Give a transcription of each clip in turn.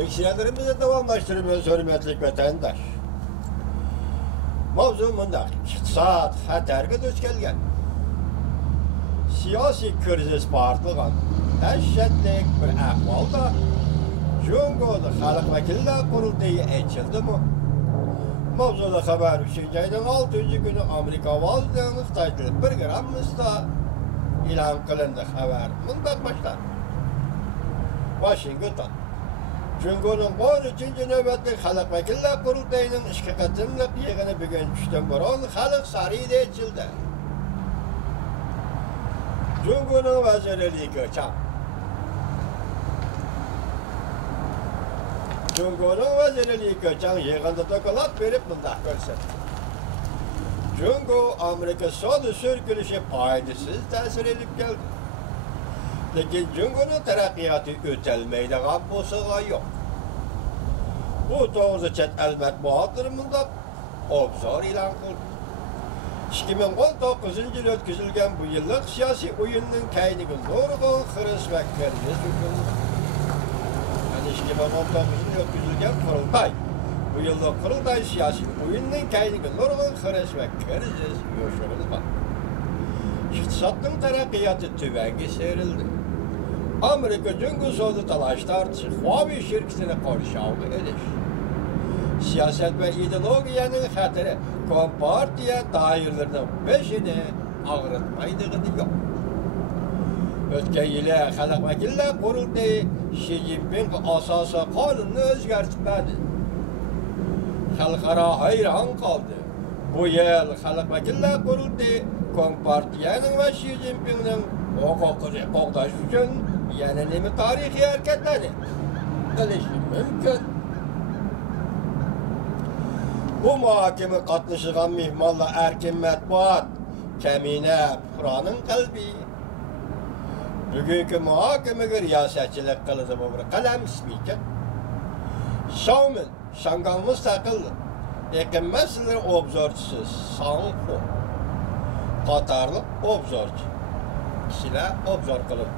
Leksiyalarımızı davamlaştırmıyoruz hürmetlik vatandaş. Mavzu mundaq. İqtisad xatarga duch kelgan. Siyosiy krizis bartilgan. Dahshatli bir ahvolda Jungo'da xalq vakillar qurultayi aytildimi? Mavzuda xabar 3-oyning 6-kuni Amerika ovozdan Xitoyda 1 gram misda e'lon qilindi. Xabar mundaq boshlandi. Washington Jungo'ning 13-chi navbatli xalq vakillar qurultayining 2 qatimliq yig'ini bugun tushdan burun xalq sarayida ochildi. Jungo'ning vazirligi chap. Jungo'ning vazirligi chang yig'inda doklad berib bunday ko'rsatdi. Jungo Amerika savdo sirkilishi foydasiz ta'sir etib keldi. Lekin Jungo'ning taraqqiyoti o'talmaydigan bo'lsa yo'q. Bu to'g'risida chet el matbuotlari bunday obzor e'lon qildi. 2019-yil o'tkazilgan bu yillik siyosiy o'yinning kayniga nurg'un xiris va kirgiz so'kildi. 2019-yil o'tkazilgan qurultay. Bu yillik qurultay siyosiy o'yinning kayniga nurg'un xiris va kirgiz yo'shirildi. Iqtisodning taraqqiyoti tuvanga serildi. Amerika Jungo savdo talash tortishi Huawei shirkatini qo'lshog'i edish. Siyosat va ideologiyaning xatiri Kompartiya doiralarining beshini og'ritmaydig'i yo'q. O'tgan yili xalq vakillar qurultayi Xi Jinping asosiy qonunni o'zgartirmadi. Xalqaro hayron qoldi. Bu yil xalq vakillar qurultayi Kompartiyaning va Xi Jinpingning huquqini qo'g'dash uchun yana nima tarixiy harakatlarni qilishi mumkin. Bu muhokama qatnashgan mehmonlar erkin matbuot, kamina Qur'onning qalbi. Bugungi muhokamaga riyosatchilik qildi bu bir qalam spiker. Shoumen, Shangang mustaqil ekin masalalari obzorchisi Sanxo qatorli obzorchi kishilar obzor qildi.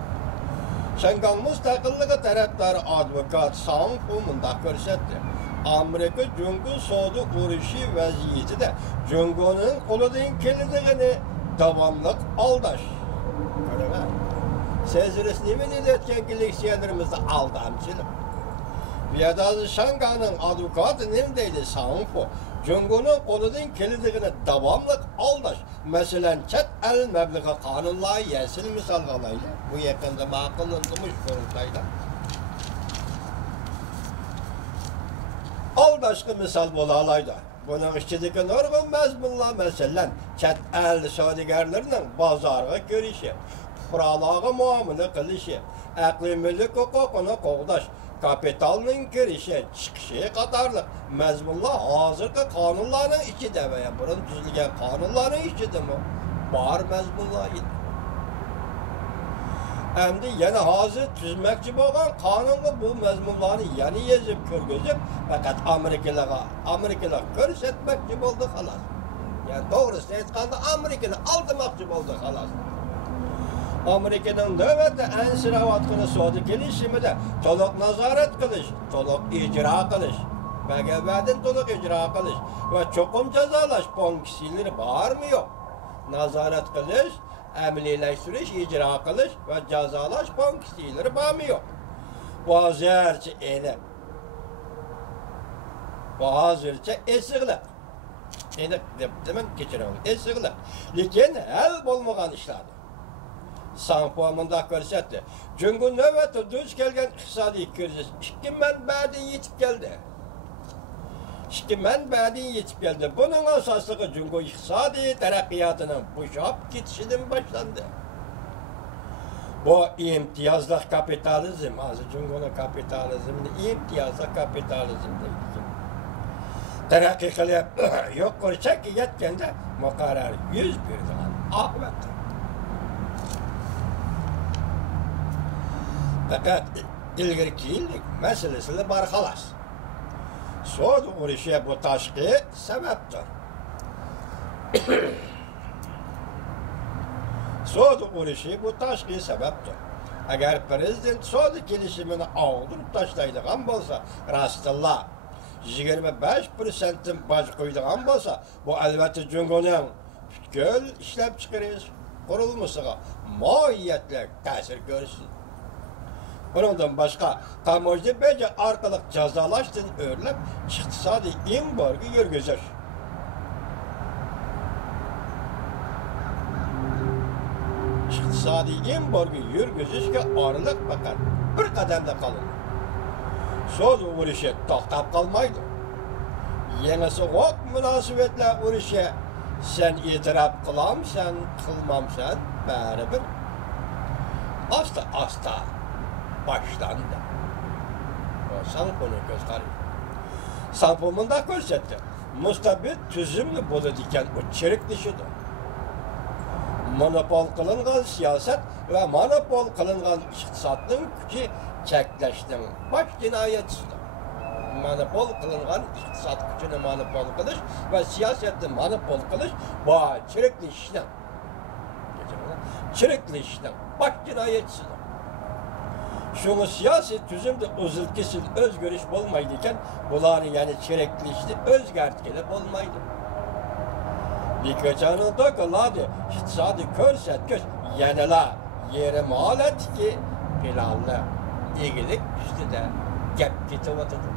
Shangang mustaqilligi tarafdori advokat Sanxo bunday ko'rsatdi. Amerika Jungo savdo urushi vaziyatida Jungoning qo'lidan keladiganini davomli aldash. Qarang. Siz nima deyotgan leksiyalarimizda aldamchilik. Bu yerda Shangangning advokati nima deydi? Sanxo Jungoning qo'lidan keladiganini davomli aldash. Masalan, chet el mablag'i qonunlar yasil misol olaylik. Bu yaqinda ma'qullanish qurultayda. Aldashqı misal bo'la oladi. Buning ichidagi nurg'un mazmunlar masalan, chet el savdogarlarining bozorga kirishi, fuqarolarga muomala qilishi, aqliy mulk huquqini qo'g'dash, kapitalning kirishi, chiqishi qatorliq mazmunlar hozirgi qonunlarning ichida va burun tuzilgan qonunlarning ichidami bor mazmunlar. Endi yana hozir tuzmoqchi bo'lgan qonunga bu mazmunlarni yana yozib ko'rgazib, faqat Amerikalar ko'rsatmoqchi bo'ldi xolos. Yani to'g'risini aytganda Amerikani aldamoqchi bo'ldi xolos. Amerikaning navbatda ansiravatgan savdo kelishimida to'liq nazorat qilish, to'liq ijro qilish, bag'abadan to'liq ijro qilish va cho'qim jazolash funksiyalari bormi yo'q? Nazorat qilish, amaliylashtirish, ijro qilish va jazolash funksiyalari bormi yo'q? Hozircha aniq. Hozircha esiqliq. Aniq debman, kechiring, esiqliq. Lekin hal bo'lmagan ishlar. Sanxo mundaq ko'rsatdi. Jungo navbatda duch kelgan iqtisodiy krizis 2 manbadan yetib keldi. 2 manbadan yetib keldi. Buning asosiga Jungo iqtisodiy taraqqiyotining bo'shab ketishidan boshlandi. Bu imtiyozli kapitalizm, hozir Jungoning kapitalizmini imtiyozli kapitalizm deydi. Taraqqiy qilib, yo'q ko'rchakka yetganda muqarrar 100 bergan oqibat. Faqat ilgirki yillik masalasi bor xolos. Savdo urushi bu tashqi sababdir. Savdo urushi bu tashqi sababdir. Agar prezident sodi kelishimini og'dirib tashlaydigan bo'lsa, rastilla 25%dan boj qo'yadigan bo'lsa, bu albatta Jungoning butkul ishlab chiqarish qurilmasiga mohiyatli ta'sir ko'rsatadi. Bundan boshqa tamoyil beja orqali jazolashdan o'rlab iqtisodiy embargo yurgizish. İqtisodiy embargo yurgizishga oraliq faqat bir qadamda qoladi. So'z urushi to'xtab qolmaydi. Yangi vaqt munosabatlar urushi sen e'tirof qilamsan, qilmamsan, baribir asta başlandı. Sanponu göz qaraydi. Sanponunda ko'rsatdi. Mustabid tuzumli bo'ladigan o chiriklishidir. Monopol qilingan siyosat va monopol qilingan iqtisodning kuchi cheklashning bosh jinoyatidir. Monopol qilingan iqtisod kuchini monopol qilish va siyosatni monopol qilish bu chiriklashning bosh jinoyatidir. Şunu siyasi tüzümde uzun-kesil özgürüş olmaydı iken, bunları yani çireklişti, özgürtgelip olmaydı. Birkaçanın da kıladı, iktisadi körsetköz, yanıla yerim alet ki, planlı, ilgilik üstü de gep gitip oturdu.